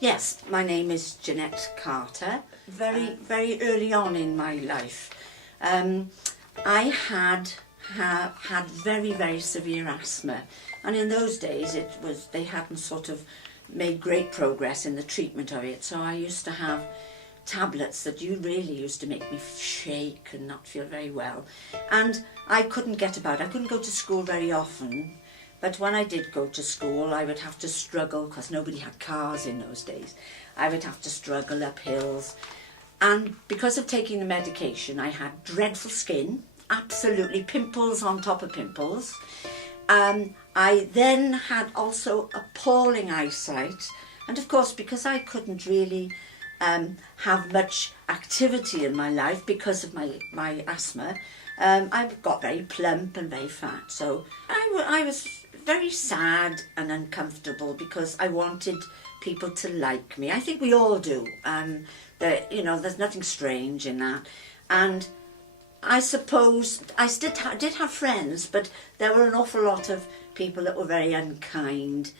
Yes, my name is Jeanette Carter. Very early on in my life, I had very severe asthma, and in those days they hadn't sort of made great progress in the treatment of it. So I used to have tablets that really used to make me shake and not feel very well, and I couldn't get about. I couldn't go to school very often. But when I did go to school, I would have to struggle, because nobody had cars in those days. I would have to struggle up hills. And because of taking the medication, I had dreadful skin, absolutely pimples on top of pimples. I then had also appalling eyesight. And of course, because I couldn't really have much activity in my life because of my asthma, I got very plump and very fat. So I was very sad and uncomfortable because I wanted people to like me. I think we all do. There's nothing strange in that. And I suppose I did have friends, but there were an awful lot of people that were very unkind,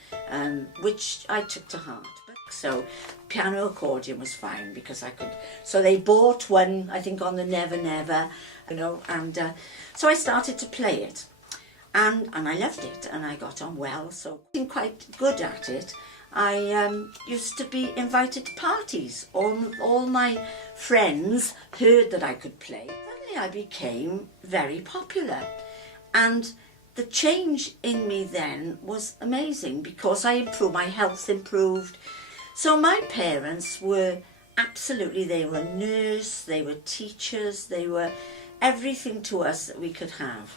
which I took to heart. So piano accordion was fine because I could. So they bought one, I think, on the Never Never, and so I started to play it. And I loved it, and I got on well, so I'm quite good at it. I used to be invited to parties. All my friends heard that I could play. Suddenly I became very popular, and the change in me then was amazing because my health improved. So my parents were they were a nurse, they were teachers, they were everything to us that we could have.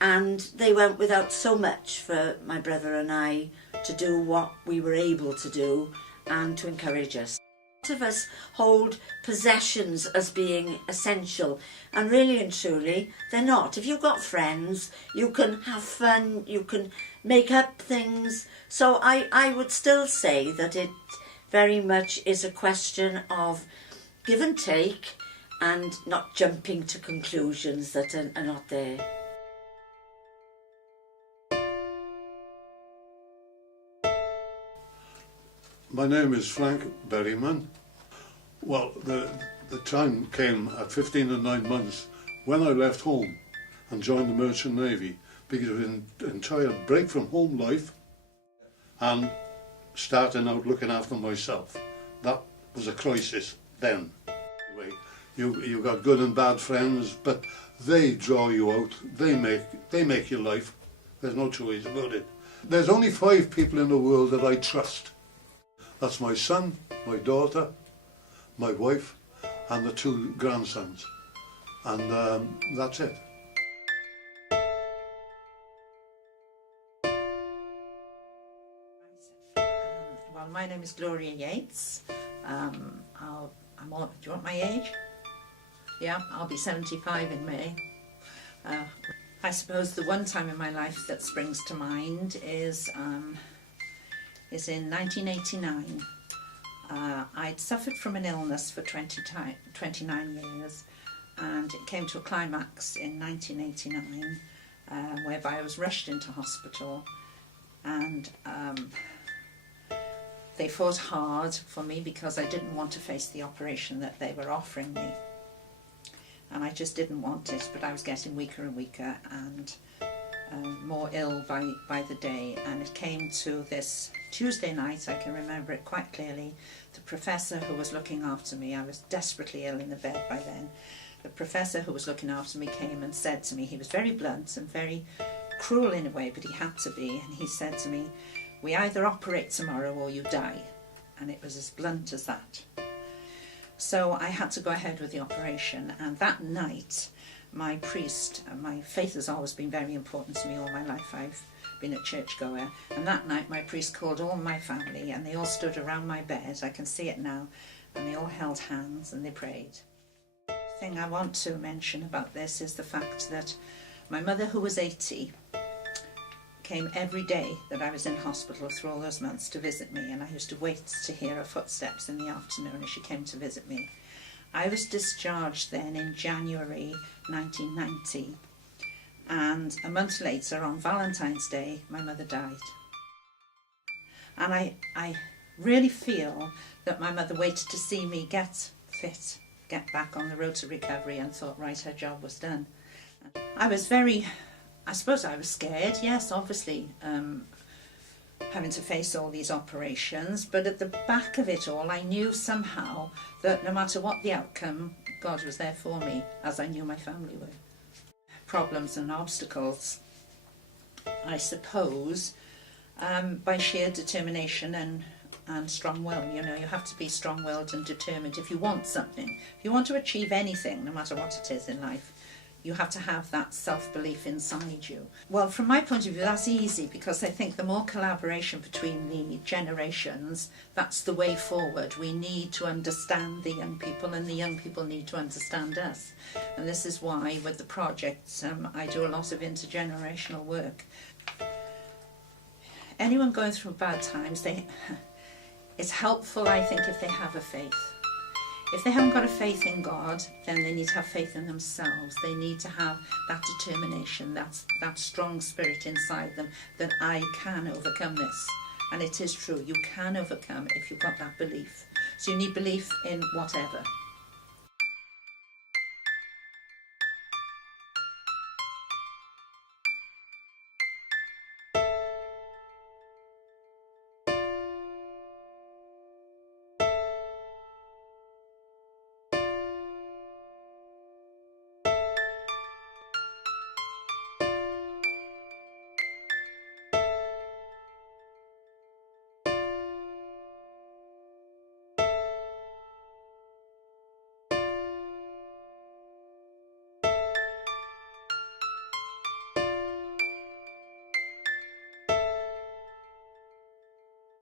And they went without so much for my brother and I to do what we were able to do and to encourage us. A lot of us hold possessions as being essential, and really and truly they're not. If you've got friends, you can have fun, you can make up things. So I would still say that it very much is a question of give and take and not jumping to conclusions that are not there. My name is Frank Berryman. Well, the time came at 15 and 9 months when I left home and joined the Merchant Navy because of an entire break from home life and starting out looking after myself. That was a crisis then. Anyway, you got good and bad friends, but they draw you out. They make your life. There's no two ways about it. There's only 5 people in the world that I trust. That's my son, my daughter, my wife, and the 2 grandsons. And that's it. Well, my name is Gloria Yates. Do you want my age? Yeah, I'll be 75 in May. I suppose the one time in my life that springs to mind is in 1989. I'd suffered from an illness for 29 years, and it came to a climax in 1989, whereby I was rushed into hospital, and they fought hard for me because I didn't want to face the operation that they were offering me, and I just didn't want it, but I was getting weaker and weaker and more ill by the day. And it came to this Tuesday night, I can remember it quite clearly. The professor who was looking after me, I was desperately ill in the bed by then, the professor who was looking after me came and said to me, he was very blunt and very cruel in a way, but he had to be, and he said to me, "We either operate tomorrow or you die." And it was as blunt as that. So I had to go ahead with the operation, and that night my priest, my faith has always been very important to me all my life. I've been a churchgoer, and that night my priest called all my family, and they all stood around my bed, I can see it now, and they all held hands and they prayed. The thing I want to mention about this is the fact that my mother, who was 80, came every day that I was in hospital through all those months to visit me, and I used to wait to hear her footsteps in the afternoon as she came to visit me. I was discharged then in January 1990, and a month later, on Valentine's Day, my mother died. And I really feel that my mother waited to see me get fit, get back on the road to recovery, and thought, right, her job was done. I suppose I was scared, yes, obviously, having to face all these operations, but at the back of it all, I knew somehow that no matter what the outcome, God was there for me, as I knew my family were. Problems and obstacles, I suppose, by sheer determination and strong will. You know, you have to be strong-willed and determined if you want something. If you want to achieve anything, no matter what it is in life, you have to have that self-belief inside you. Well, from my point of view, that's easy, because I think the more collaboration between the generations, that's the way forward. We need to understand the young people, and the young people need to understand us. And this is why, with the projects, I do a lot of intergenerational work. Anyone going through bad times, it's helpful, I think, if they have a faith. If they haven't got a faith in God, then they need to have faith in themselves. They need to have that determination, that strong spirit inside them, that I can overcome this. And it is true, you can overcome if you've got that belief. So you need belief in whatever.